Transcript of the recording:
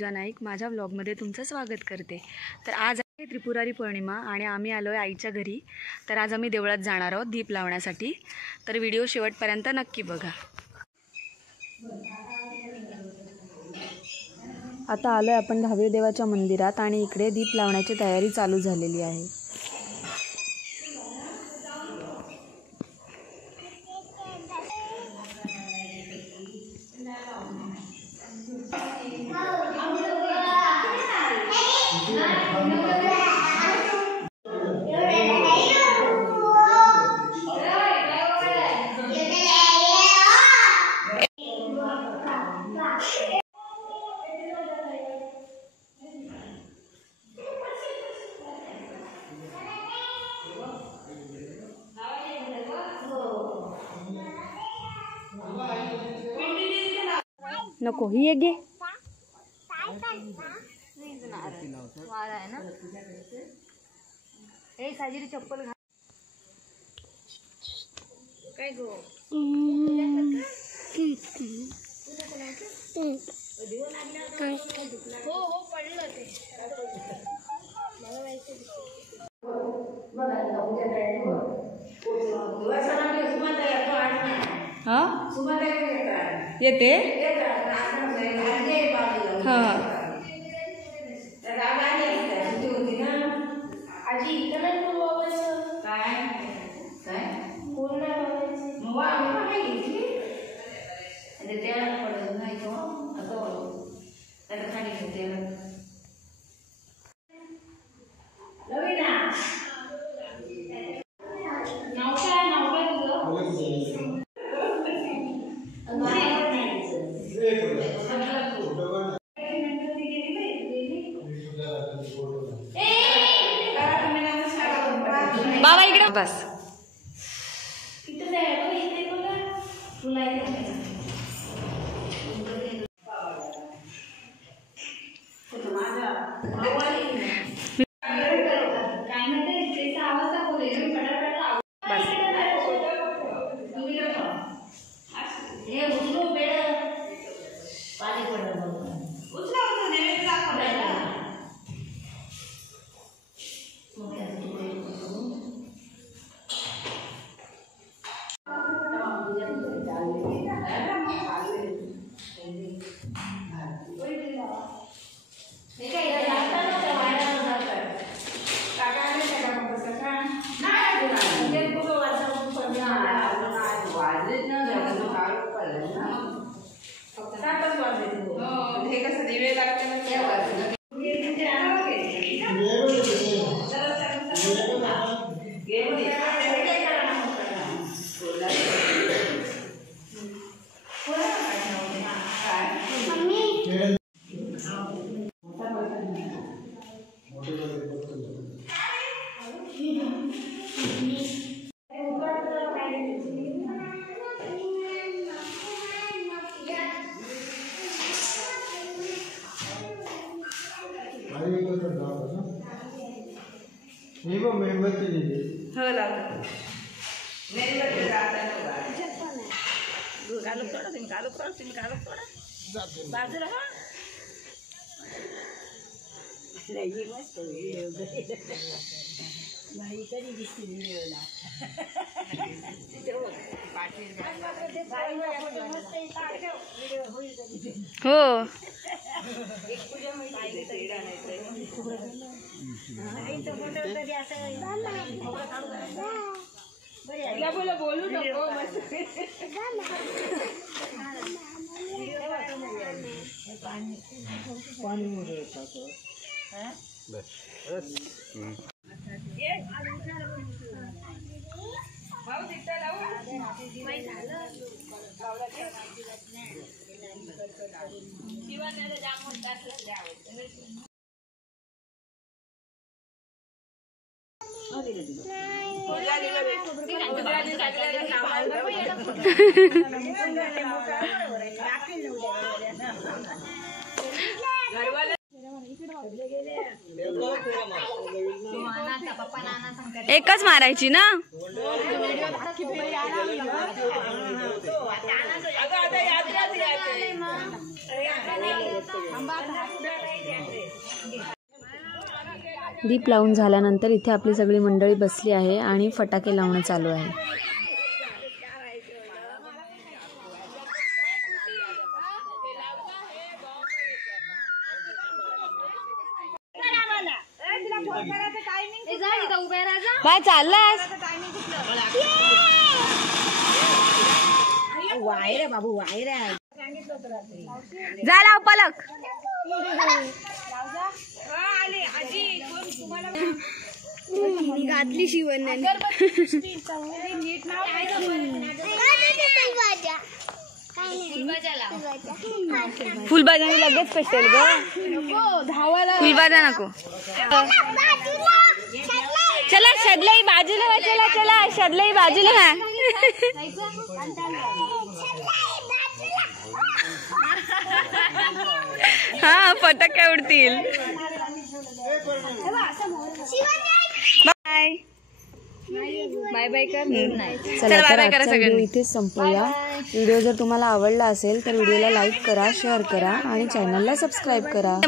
पूजा नाईक माझ्या व्लॉगमध्ये तुमचं स्वागत करते। तर आज आहे त्रिपुरारी पौर्णिमा आणि आम्ही आलो आहे आईच्या घरी। तर आज आम्ही देवळात जाणार आहोत दीप लावण्यासाठी। तर व्हिडिओ शेवटपर्यंत नक्की बघा। आता आलो आहे आपण दहावीर देवाच्या मंदिरात आणि इकडे दीप लावण्याची तयारी चालू झालेली आहे। नको ही एक घे। वारा आहे ना ए साजिरी चप्पल घाल काय गो हो हो पडलं ते येते बाबा इकडे बस। हो बोलू नको एकच मारायची ना। दीप लावून झाल्यानंतर इथे आपली सगळी मंडळी बसली आहे आणि फटाके लावणं चालू आहे. काय चाललास? वायर बाबू वायर आहे. जा लाव पलक. घातली शिवण फुलबाजा लगेच पेटेल ग. फुलबाजा नको. चला शदलाई बाजूला व्हा. चला चला शदलाई बाजूला व्हा. हा फटाके उडतील. बाय बाय बाय कर. चला बाय बाय करा सगळ्यांनी. इथेच संपूया. व्हिडिओ जर तुम्हाला आवडला असेल तर व्हिडिओला लाईक करा, शेअर करा आणि चॅनलला सबस्क्राईब करा.